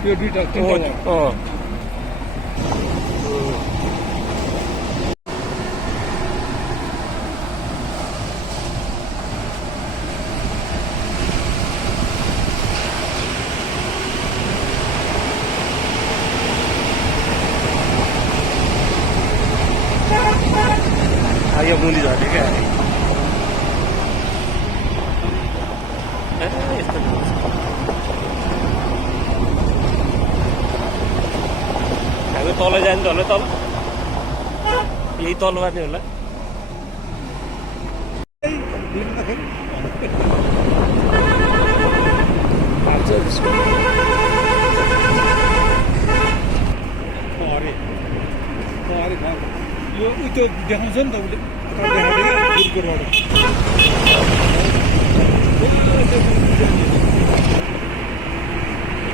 यो दुईटा तिनटा यो मुली झर्ने क्या यस्तो हामी तल जाने होला तल यही तल जाने होला यो त्यो देखाउँछ नि त उसले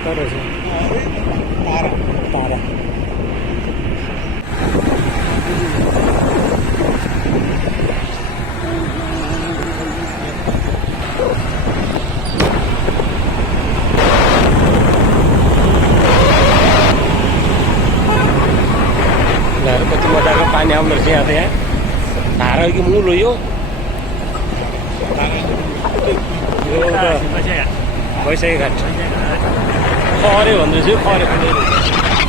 तारा तारा कति मजाको पानी आउँदो रहेछ यहाँ त यहाँ धारा कि मूल हो यो भइसक्यो घाट खरे भन्दै थियो खरे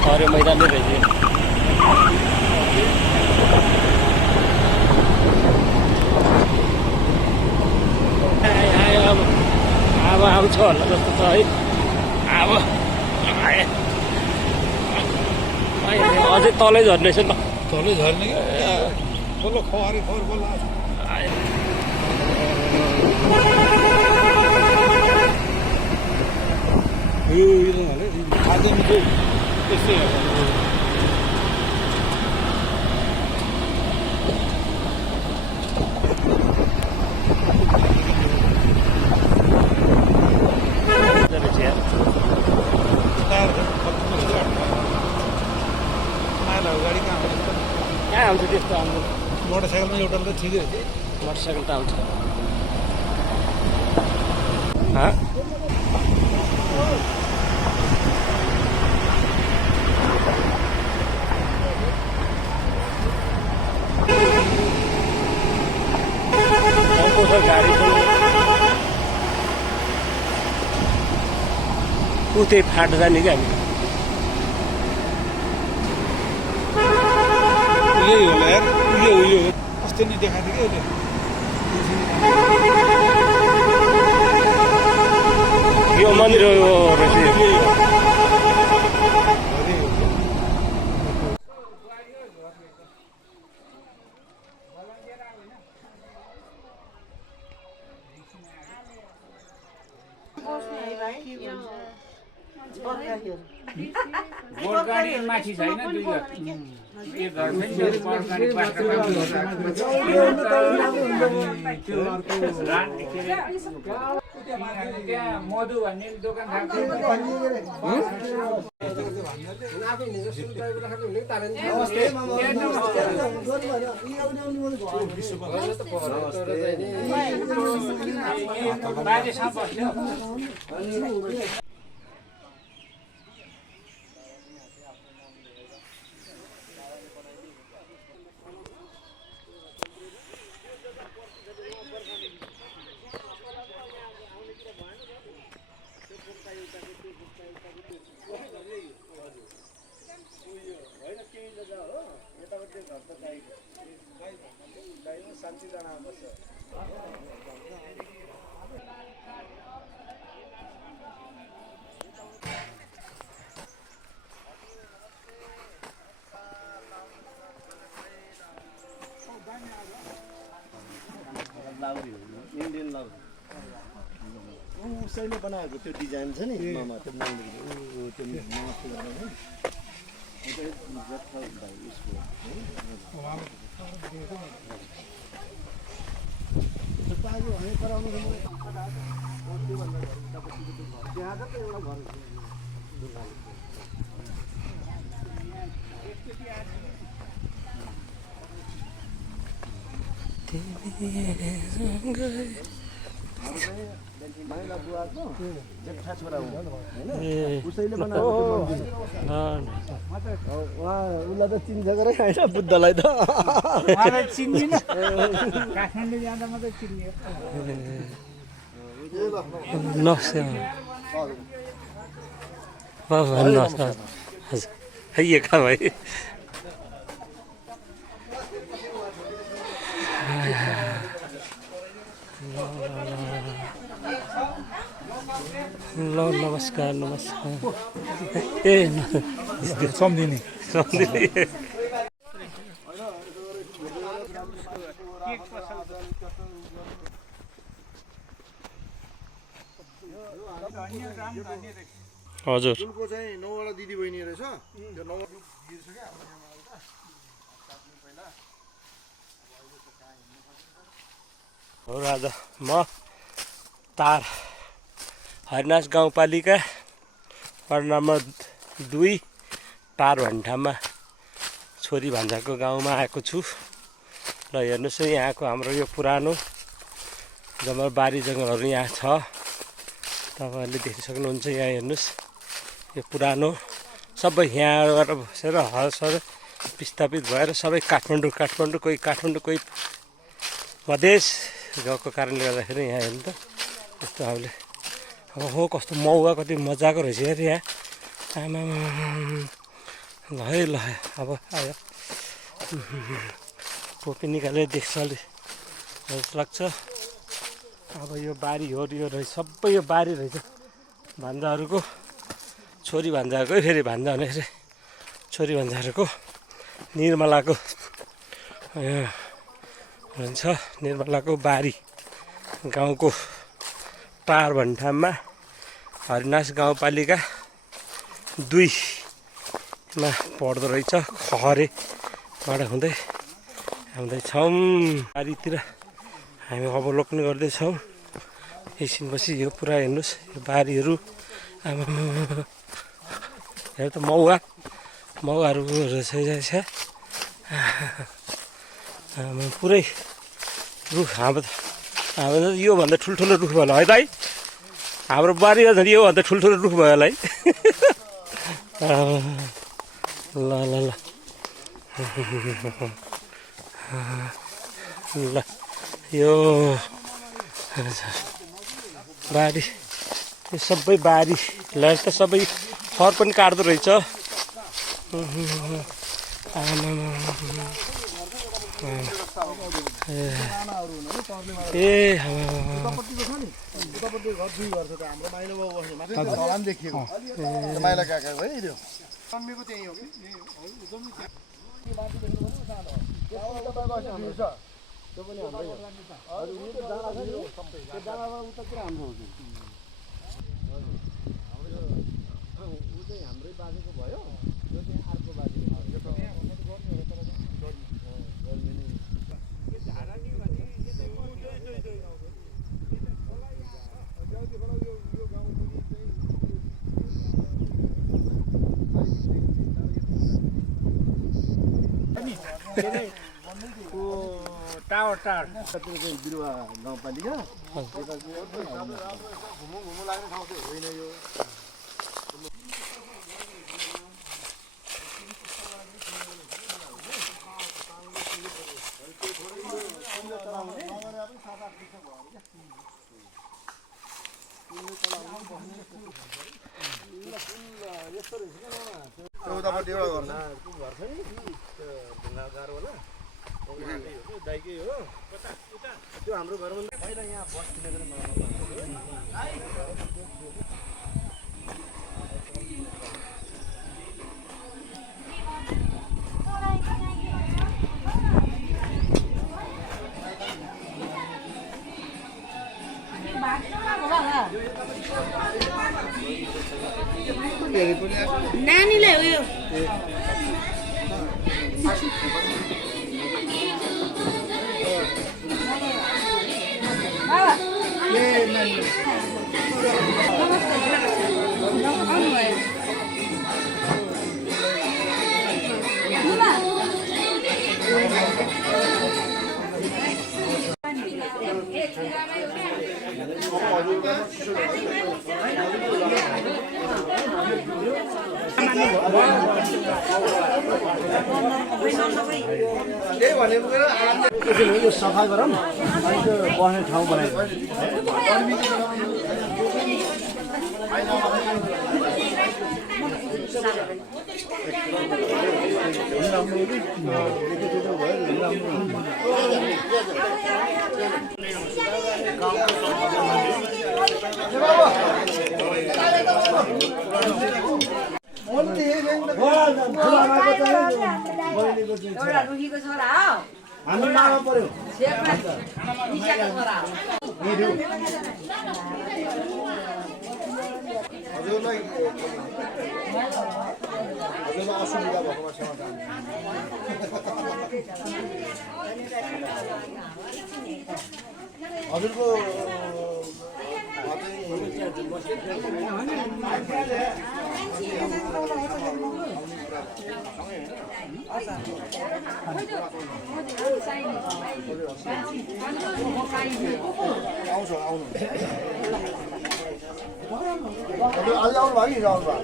खरे मैदान नै रहेछ अब आउँछ होला जस्तो छ है अब अझै तलै झर्नेछ ल तलै झर्ने कि बोलो खरे खर बोल आज त्यस्तै गाडी कहाँ आउँछ त्यस्तो आउँछ मोटरसाइकलमा एउटा त ठिकै हो मोटरसाइकल त आउँछ गाडी उतै फाट जाने क्या हामी यही होला यार उयो अस्ति नै देखाएको थियो कि यो मन्दिर गोडगाडी माथि छैन दुई त्यहाँ मधु भन्ने दोकान इन्डियन लाउरी उसैले बनाएको त्यो डिजाइन छ नि मामा त्यो मन्दिरको त्यो उसलाई त चिन्छ गरे होइन बुद्धलाई त मलाई चिन्दिनँ काठमाडौँ जाँदा मात्रै चिन्यो ये कहाँ भाइ ल नमस्कार नमस्कार ए सम्झिने हजुर फुलको चाहिँ 9 वटा दिदी बहिनी रहेछ त्यो 9 हो राजा म तार हरिनाश गाउँपालिका वार्ड नम्बर 2 टार भन्ने ठाउँमा छोरी भान्जाको गाउँमा आएको छु र हेर्नुहोस् है यहाँको हाम्रो यो पुरानो जम्मा बारी जङ्गलहरू यहाँ छ तपाईँहरूले देख्न सक्नुहुन्छ यहाँ हेर्नुहोस् यो पुरानो सबै यहाँबाट बसेर हलसर विस्थापित भएर सबै काठमाडौँ कोही काठमाडौँ कोही मधेस गएको कारणले गर्दाखेरि यहाँ हेर्नु त यस्तो हामीले अब हो कस्तो मौवा कति मजाको रहेछ यार यहाँ आमा ल है ल अब आयो कोपी निकालेर देख्छ अलि लाग्छ अब यो बारी हो यो रहेछ सबै यो बारी रहेछ भान्जाहरूको छोरी भान्जाहरूको फेरि भान्जा भने फेरि छोरी भान्जाहरूको निर्मलाको भन्छ निर्मलाको बारी गाउँको टार भन्ने ठाउँमा हरिनाश गाउँपालिका 2 मा पर्दो रहेछ खहरेबाट हुँदै छौँ बारीतिर हामी अवलोकन गर्दैछौँ एकछिनपछि यो पुरा हेर्नुहोस् यो बारीहरू आमा हेर त मौवाहरू रहेछ पुरै रुख हाम्रो योभन्दा ठुल्ठुलो रुख भयो होला है दाइ हाम्रो बारीमा झन् योभन्दा ठुल्ठुलो रुख भयो होला है ल ल ल ल यो बारी यो सबै बारीलाई त सबै खर पनि काट्दो रहेछ टावर बिरुवा गाउँपालिका घुमु लाग्ने ठाउँ चाहिँ होइन यो उतापट्टि एउटा घर छ नि ढुङ्गा गाह्रो होला दाइकै हो त्यो हाम्रो घरमा पहिला यहाँ बस्ने नानीले उयो त्यही भनेको यो सफा गरौँ अनि त्यो बस्ने ठाउँ बनाइदिउँ एउटा रुखीको छोरा हो हाम्रो नाममा पर्यो निशाको छोरा हो हजुरलाई असुविधा भएकोमा क्षमा चाहन्छु हजुरको आउँछ आउनु आज आउनु भयो नि आउनु भयो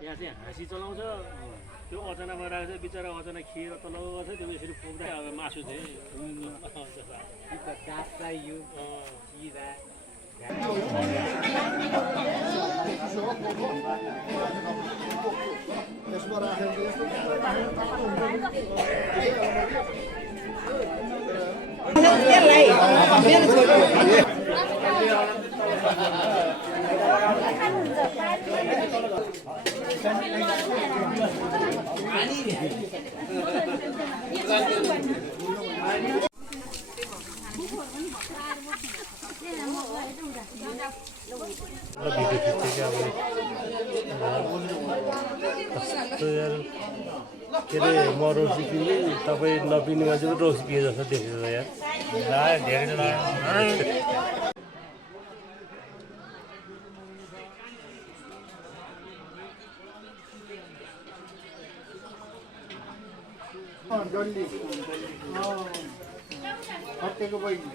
यहाँ चाहिँ हाँसी चलाउँछ त्यो अचानक राखेको छ बिचरा अचानक खिएर तल गर्छ त्यो यसरी पुग्दा अब मासु चाहिँ यसमा राखेर के अरे म रोसी पिने तपाईँ नपिने मान्छे पनि रोसी पिए जस्तो देखेको यार धेरै डल्ली हट्टेको बहिनी